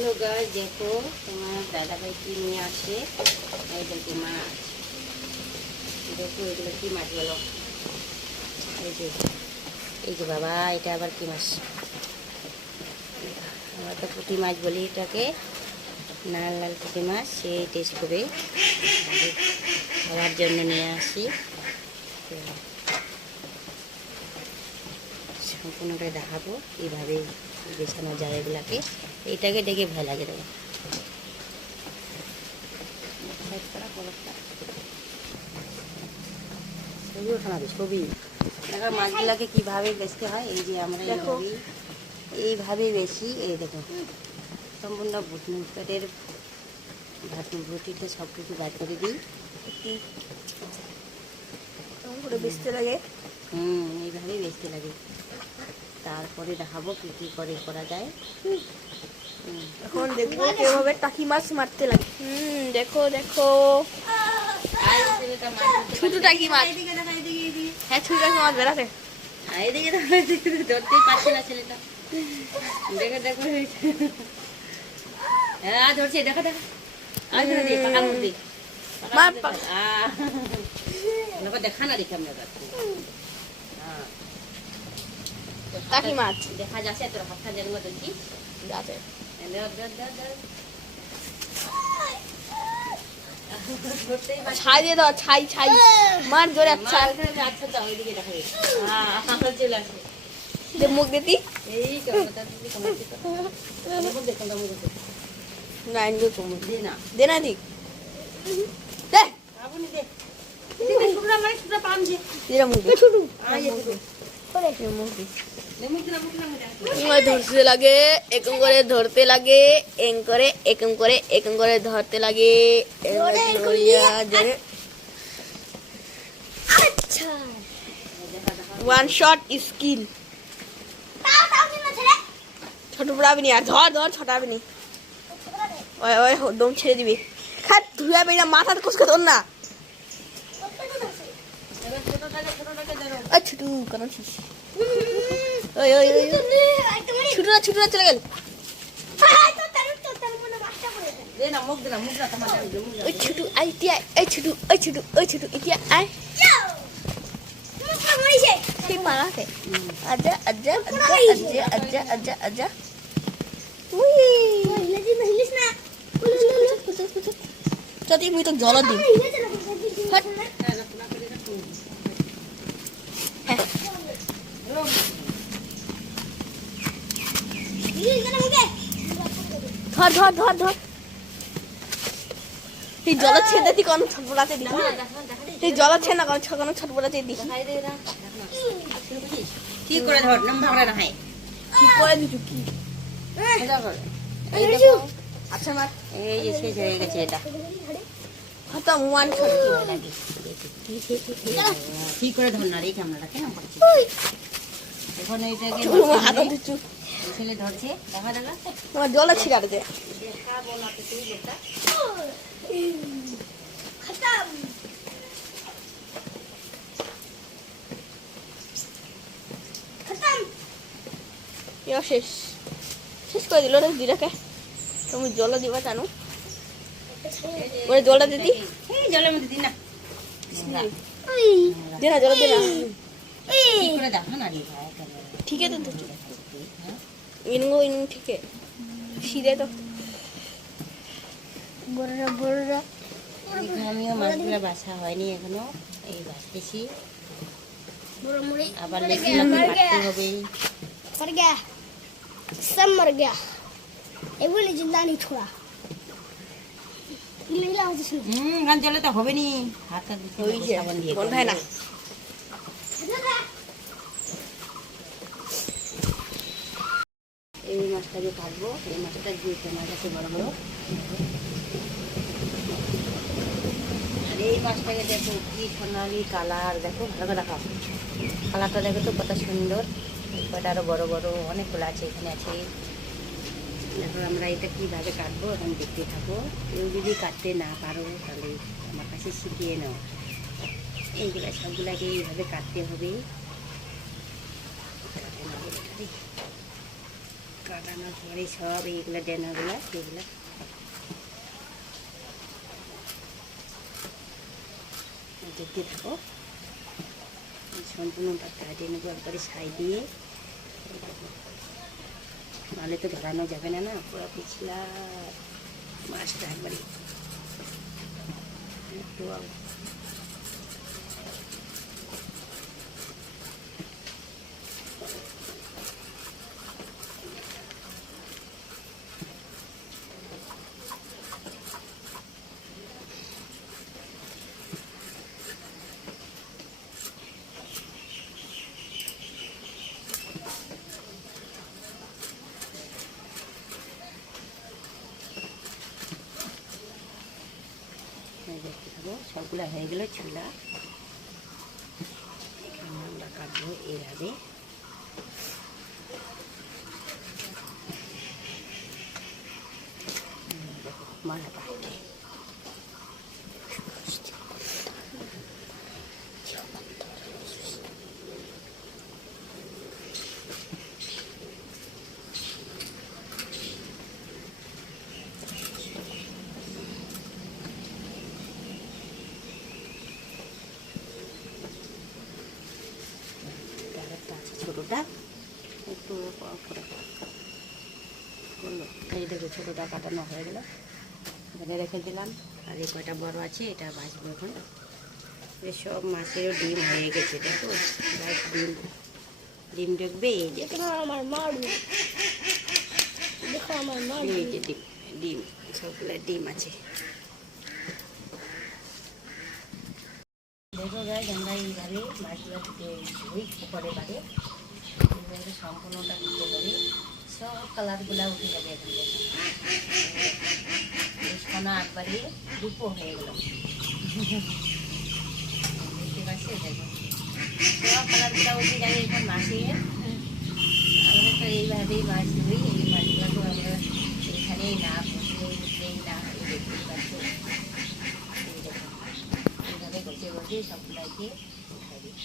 Hello guys, দেখো তোমার দাদাভাই কি নিয়ে আসে। এই দেখো মাছ, দেখো এগুলো কি মাছ বলো। এই যে বাবা, এটা আবার কি মাছ? আমরা তো পুঁটি মাছ বলি এটাকে, লাল লাল পুঁটি মাছ। সেই টেস্ট হবে, খাওয়ার জন্য নিয়ে আসি। সম্পূর্ণটা দেখাবো কীভাবে বেছানো যায় এগুলাকে। এইটাকে দেখে ভয় লাগে দেবো। ছবি ওঠানো ছবি দেখা মাছগুলাকে কীভাবে বেচতে হয়। এই যে আমরা এইভাবেই বেশি। এই দেখো সম্পূর্ণ পেটের ভুটিতে সব কিছু বাইর করে দিই। বেচতে লাগে। এইভাবেই বেচতে লাগে। তারপরে দেখাবো কি কি করে করা যায়। এখন দেখবো কিভাবে টাকি মাছ মারতে লাগে। দেখো দেখো, ছোট টাকি মাছ। হ্যাঁ, ছোট টাকি মাছ বেড়াতে। এইদিকে ধরতেই পারছে না ছেলেটা। দেখো দেখো, হ্যাঁ ধরছে, দেখো দেখো। পাকার মধ্যে দেখা না, দেখে আমরা টাকি মাছ দেখা যাচ্ছে। তোর হাতটা যেন দেখি যাচ্ছে। ছাই দিয়ে দাও, ছাই ছাই মার জোরে। আচ্ছা আচ্ছা দাও, ওইদিকে দেখা চলে আসে। মুখ দিতি না দে না ঠিক দে ধরতে লাগে, একম করে ধরতে লাগে, এং করে একম করে একম করে ধরতে লাগে। One shot skill. ছোট পড়াবি আর ধর ধর ছোটাবি নি। ওই ওই দম ছেড়ে দিবি। খাট ধুয়া বেরিয়ে মাথাতে কুচকে ধর না। ছোটু কেন ছিস? ওই ওই ওই ছুটুরা ছুটুরা চলে গেল। ওই ছোটু আই তিয়া, এই ছোটু ওই ছোটু ওই ছোটু ইতিয়া আয়। ঠিক মারাতে আজা আজা আজা আজা আজা আজা আজা। যদি মুই তো জল দিই। ধর ধর ধর ধর, এই জল ছেড়ে দিই কোনো ছটপটাতে দিই। এই জল ছেড়ে না কোনো ছটপটাতে দিই। ঠিক করে ধর, নাম ভাবনা না হয় ঠিক করে দিছু কি? আচ্ছা মার, এই যে শেষ হয়ে গেছে এটা। খতম ওয়ান শট লাগে ঠিক করে ধর না রে, ক্যামেরাটা কেন করছিস? এখন এইটাকে হাতে দিছু ছেলে ধরছে, দেখা দেখা তোমার জল ছিড়াতে দে। দেখাবো না তো তুই যেটা খতম। খতম ইয়া শেষ শেষ করে দিল রে দিরাকে। তুমি জল দিবা জানো? ওরে জলটা দিতি। এই জলের মধ্যে দিন না, দে না জল দে না। ঠিক করে দেখা না রে ভাই। ঠিক আছে তো ইনগো ইন ঠিক আছে সিধে তো বড়রা বড়রা। আমিও মাছগুলো বাছা হয়নি এখনো, এই বাছতেছি। আবার লেগুলোকে কাটতে হবে। मर गया, सब मर गया। एक बोले जिंदा नहीं छोड़ा। नहीं लाओ जिसने। গান জলে তো হবে নি, হাতটা দিতে হবে সাবান দিয়ে। বন্ধ হয় না। এই মাছটাকে কাটবো। এই মাছটা দিয়ে মাছ আছে বড় বড়। আর এই মাছটাকে দেখো কি সোনালি কালার, দেখো ভালো করে দেখাও। কালারটা দেখো তো কত সুন্দর। কয়টা আরো বড় বড় অনেকগুলো আছে, এখানে আছে। দেখো আমরা এটা কীভাবে কাটবো এখন দেখতে থাকো। কেউ যদি কাটতে না পারো তাহলে আমার কাছে শিখিয়ে নাও। এইগুলা সবগুলাকে এইভাবে কাটতে হবে। কাটানোর পরে সব এইগুলো ডেনাগুলো এগুলো দেখতে থাকো। সম্পূর্ণটা কাটে নেবো একবারে সাই দিয়ে, নাহলে তো ধরানো যাবে না, না পুরো পিছলা মাছটা একবারে একটু দেখতে থাকো। সবগুলো হয়ে গেল ছোলা, এখানে আমরা কাটবো এইভাবে। দেখো মালাটা ছোটোটা একটু করে করলো। এই দেখো ছোটোটা কাটানো হয়ে গেল, এখানে রেখে দিলাম। আর এই কয়টা বড় আছে এটা ভাজবো এখন। সব মাছেরও ডিম হয়ে গেছে, দেখো ডিম ডিম ঢুকবে। এই যে আমার মারু, দেখো আমার মারু, এই যে ডিম ডিম সবগুলো ডিম আছে। দেখো গাছ আমরা এইভাবে মাছগুলো দিতে ওই পরে বাড়ে এইভাবে সম্পূর্ণটা দিতে হবে, সব কালারগুলো উঠে যাবে এখান থেকে। সোনা একবারে রূপো হয়ে গেল, দেখতে পাচ্ছি। দেখো সব কালারগুলো উঠে যাবে এখন মাছে। আমরা তো এইভাবেই মাছ ধরি, এই মাছগুলো আমরা এখানেই না বসে উঠলেই না, এই দেখতেই পাচ্ছ। এই দেখো এইভাবে বসে বসে সবগুলোকে উঠাই দিই।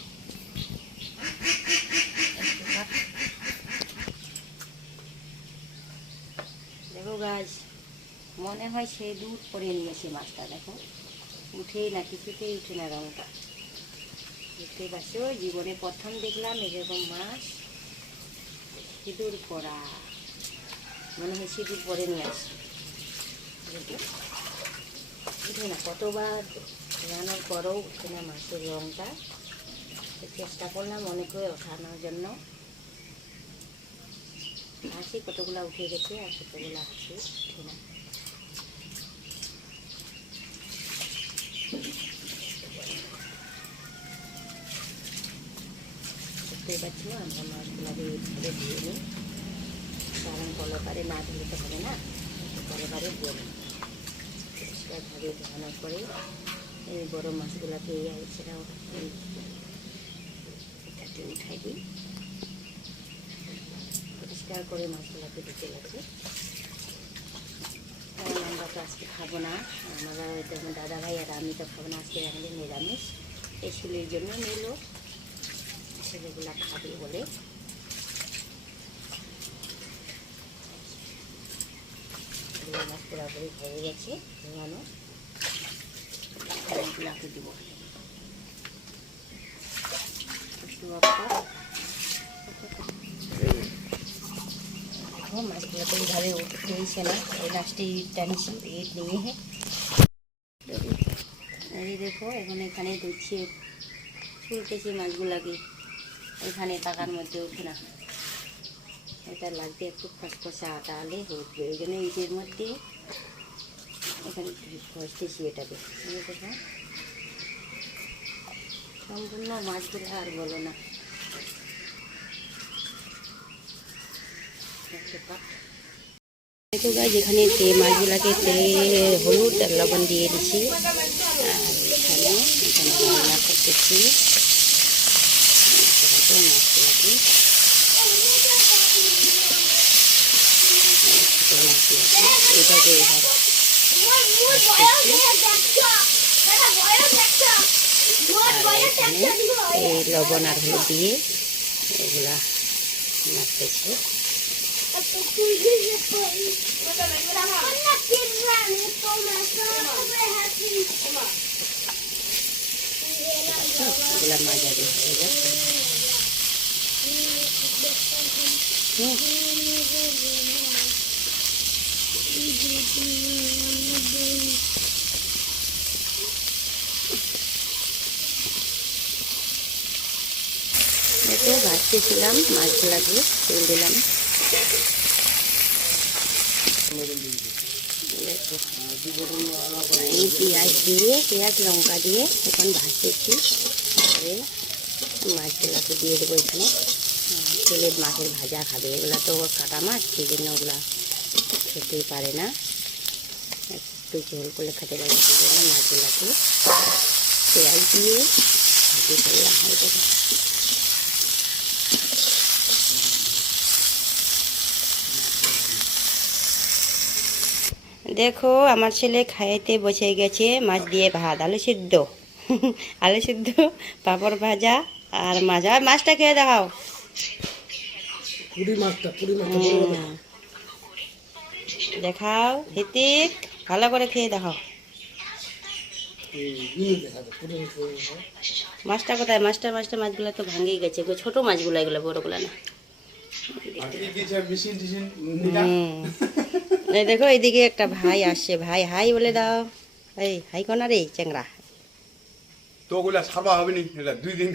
দেখো গাছ মনে হয় সে দুধ পরে নিয়েছে মাছটা, দেখো উঠেই না, কিছুতেই উঠে না রঙটা। দেখতে পাচ্ছ জীবনে প্রথম দেখলাম এরকম মাছ সিঁদুর পরা, মনে হয় সিঁদুর পরে নিয়ে আসছে। উঠে না, কতবার রান্নার পরেও উঠে না মাছের রঙটা। চেষ্টা করলাম অনেকে ওঠানোর জন্য, হাসি কতগুলো উঠে গেছে আর কতগুলো হাসি উঠে না। দেখতেই পাচ্ছ আমরা মাছগুলাকে ধরে দিয়ে নিই, কারণ কলপারে না ধুতে হবে না, কলপারে দিয়ে নিই। পরিষ্কারভাবে ধোয়ানোর পরে এই বড়ো মাছগুলোকে সেটা এটাতে উঠাই দিই। পরিষ্কার করে মাছগুলোকে দিতে গেছে, কারণ আমরা তো আজকে খাবো না, আমরা আমার দাদা ভাই আর আমি তো খাবো না, আজকে আমাদের নিরামিষ। এই ছেলের জন্য নিল, ছেলেগুলা খাবে বলে। মাছ পুরাপুরি হয়ে গেছে ধোয়ানো, এগুলাকে দিব একটু মাছগুলো তো এইভাবে উঠতেইছে না, এই লাস্টে ইট টানিছি, ইট নিয়ে এই দেখো এখন এখানে দিচ্ছি ছুলতেছি মাছগুলাকে, এখানে পাকার মধ্যে উঠে না, এটা লাগবে একটু খসখসা আটা আলে উঠবে, ওই জন্য ইটের মধ্যে এখানে ঘষতেছি এটাকে। দেখো সম্পূর্ণ মাছগুলো আর বলো না, দেখো গাছ এখানে মাছগুলাকে তেলে হলুদ আর লবণ দিয়ে দিচ্ছি, আর এখানে রান্না করতেছি মাছগুলাকে। এটাকে এই লবণ আর হলুদ দিয়ে এগুলা নাড়তেছি। এগুলা মাজা দিয়ে হয়ে যাক। দেখো ভাজতেছিলাম মাছগুলা দিয়ে তেল দিলাম। দেখো আমি পেঁয়াজ লঙ্কা দিয়ে এখন ভাজতেছি। তারপরে মাছগুলাকে দিয়ে দেবো এখানে। ছেলে মাছের ভাজা খাবে, এগুলো তো কাটা মাছ, সেই জন্য ওগুলা খেতেই পারে না, একটু ঝোল করলে খেতে পারে, সেই জন্য মাছগুলাকে পেঁয়াজ দিয়ে ভাজি করলাম। এটাকে দেখো আমার ছেলে খাইতে বসে গেছে মাছ দিয়ে ভাত, আলু সিদ্ধ আলু সিদ্ধ, পাঁপড় ভাজা আর মাছ। আর মাছটা খেয়ে দেখাও। দেখাও হিতিক, ভালো করে খেয়ে দেখাও। মাছটা কোথায়? মাছগুলো তো ভাঙেই গেছে, ছোট মাছগুলো, এগুলো বড়গুলো না। এই দেখো এইদিকে একটা ভাই আসছে, ভাই হাই বলে দাও। এই হাই কোনা রে চ্যাংরা। তো ওগুলা সারবা হবে নি, এটা 2 দিন